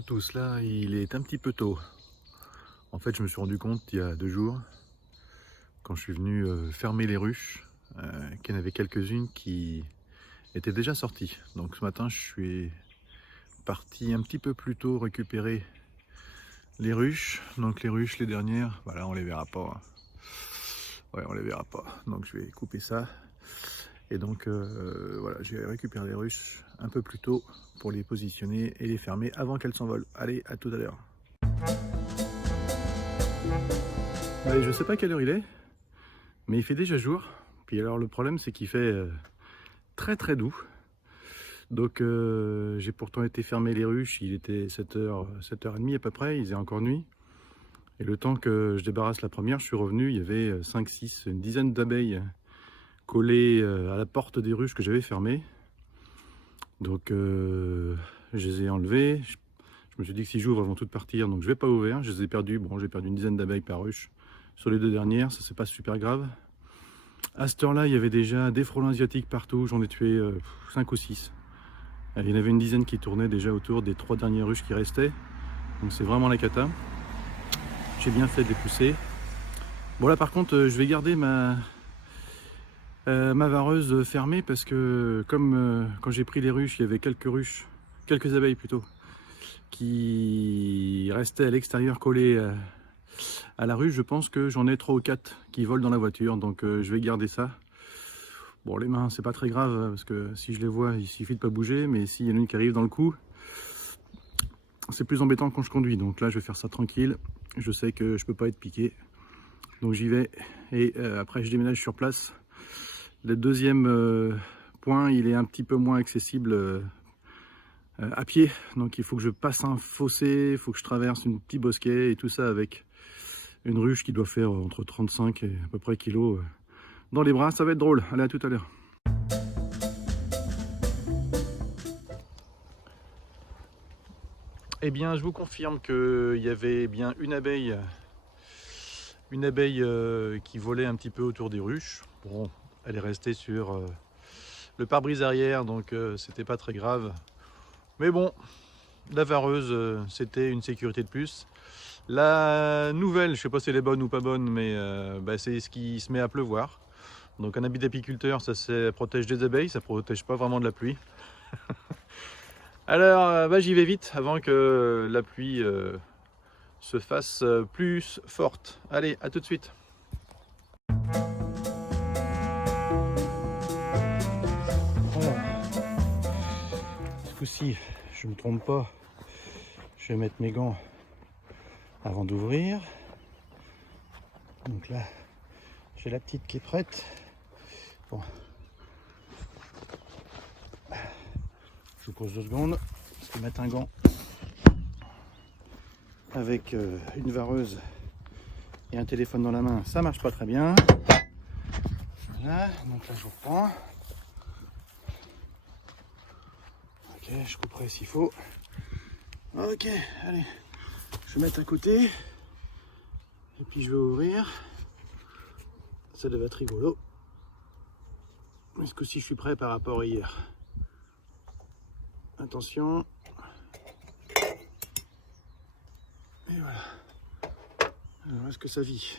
à tous, là il est un petit peu tôt. En fait je me suis rendu compte il y a 2 jours, quand je suis venu fermer les ruches, qu'il y en avait quelques-unes qui étaient déjà sorties. Donc ce matin je suis parti un petit peu plus tôt récupérer les ruches. Donc les ruches, les dernières, voilà, on les verra pas. Ouais, on les verra pas. Donc je vais couper ça. Et donc voilà, je vais récupérer les ruches un peu plus tôt pour les positionner et les fermer avant qu'elles s'envolent. Allez, à tout à l'heure. Allez, je sais pas quelle heure il est, mais il fait déjà jour. Puis alors le problème c'est qu'il fait très très doux. Donc j'ai pourtant été fermer les ruches, il était 7h, 7h30 à peu près, il faisait encore nuit. Et le temps que je débarrasse la première, je suis revenu, il y avait 5, 6, une dizaine d'abeilles collées à la porte des ruches que j'avais fermées. Donc je les ai enlevées. Je me suis dit que si j'ouvre, elles vont toutes partir, donc je vais pas ouvrir. Je les ai perdues. Bon, j'ai perdu une dizaine d'abeilles par ruche. Sur les 2 dernières, ça c'est pas super grave. À cette heure-là, il y avait déjà des frelons asiatiques partout. J'en ai tué 5 ou 6. Il y en avait une dizaine qui tournaient déjà autour des 3 dernières ruches qui restaient. Donc c'est vraiment la cata. J'ai bien fait de les pousser. Bon là par contre, je vais garder ma vareuse fermée parce que comme quand j'ai pris les ruches, il y avait quelques abeilles plutôt, qui restaient à l'extérieur collées à la ruche. Je pense que j'en ai 3 ou 4 qui volent dans la voiture, donc je vais garder ça. Bon, les mains c'est pas très grave parce que si je les vois il suffit de pas bouger, mais s'il y en a une qui arrive dans le cou, c'est plus embêtant quand je conduis. Donc là je vais faire ça tranquille, je sais que je peux pas être piqué, donc j'y vais et après je déménage sur place. Le deuxième point, il est un petit peu moins accessible à pied, donc il faut que je passe un fossé, il faut que je traverse une petite bosquet et tout ça avec une ruche qui doit faire entre 35 et à peu près kilos dans les bras. Ça va être drôle. Allez, à tout à l'heure. Eh bien, je vous confirme qu'il y avait bien une abeille qui volait un petit peu autour des ruches. Bon, elle est restée sur le pare-brise arrière, donc c'était pas très grave. Mais bon, la vareuse, c'était une sécurité de plus. La nouvelle, je sais pas si elle est bonne ou pas bonne, mais c'est ce qui se met à pleuvoir. Donc un habit d'apiculteur, ça protège des abeilles, ça protège pas vraiment de la pluie. Alors j'y vais vite avant que la pluie se fasse plus forte. Allez, à tout de suite. Voilà. Ce coup-ci, je me trompe pas. Je vais mettre mes gants avant d'ouvrir. Donc là, j'ai la petite qui est prête. Bon. Je vous pose 2 secondes. Parce que mettre un gant avec une vareuse et un téléphone dans la main, ça marche pas très bien. Voilà, donc là je reprends. Ok, je couperai s'il faut. Ok, allez, je vais mettre à côté. Et puis je vais ouvrir. Ça devait être rigolo. Est-ce que si je suis prêt par rapport à hier? Attention. Et voilà. Alors est-ce que ça vit?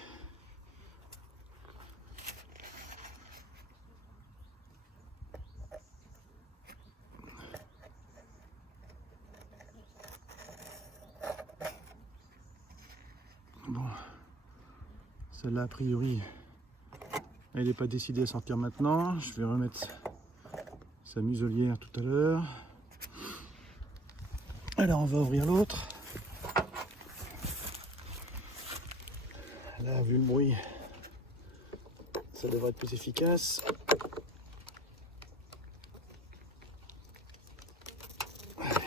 Bon. Celle-là a priori, elle n'est pas décidée à sortir maintenant. Je vais remettre sa muselière tout à l'heure. Alors on va ouvrir l'autre. Là, vu le bruit, ça devrait être plus efficace. Allez.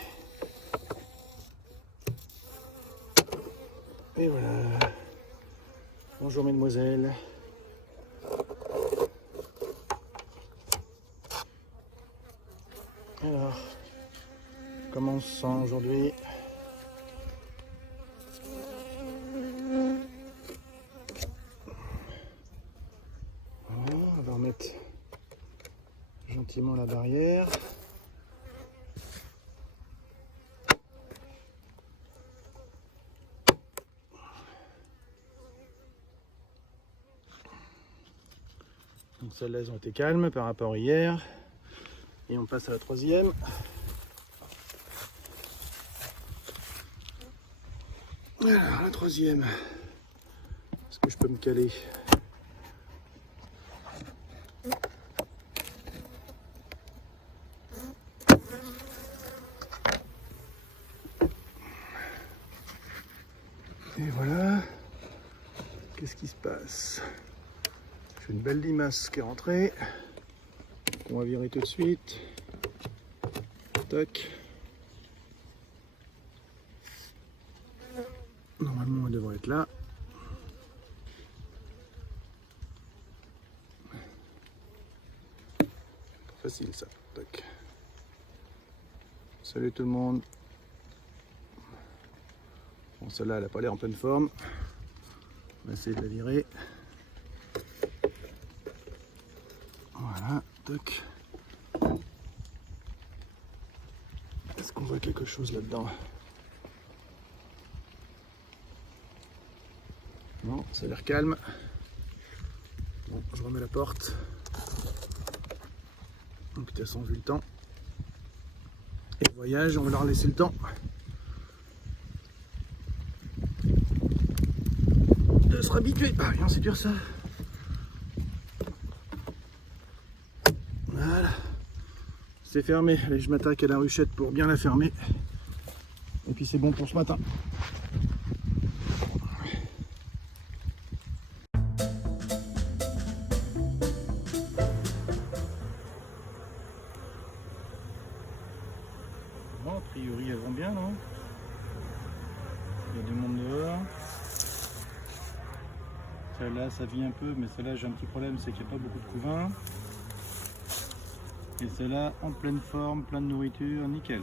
Et voilà. Bonjour mesdemoiselles. Alors, comment on se sent aujourd'hui? On va remettre gentiment la barrière. celles-là, elles ont été calmes par rapport à hier. Et on passe à la troisième. Alors, la troisième. Est-ce que je peux me caler? Et voilà. Qu'est-ce qui se passe? J'ai une belle limace qui est rentrée. On va virer tout de suite. Tac. Normalement, elle devrait être là. Facile ça. Tac. Salut tout le monde. Bon, celle-là, elle n'a pas l'air en pleine forme. On va essayer de la virer. Voilà. Tac. Est-ce qu'on voit quelque chose là-dedans? Non, ça a l'air calme. Bon, je remets la porte. Donc, de toute façon, vu le temps. Et le voyage, on va leur laisser le temps de se habituer. Ah, rien, c'est dur ça. Voilà. C'est fermé. Allez, je m'attaque à la ruchette pour bien la fermer. Et puis c'est bon pour ce matin. Bon, a priori elles vont bien, non? Il y a du monde dehors. Celle-là, ça vit un peu, mais celle-là, j'ai un petit problème, c'est qu'il n'y a pas beaucoup de couvain. Et celle-là, en pleine forme, plein de nourriture, nickel.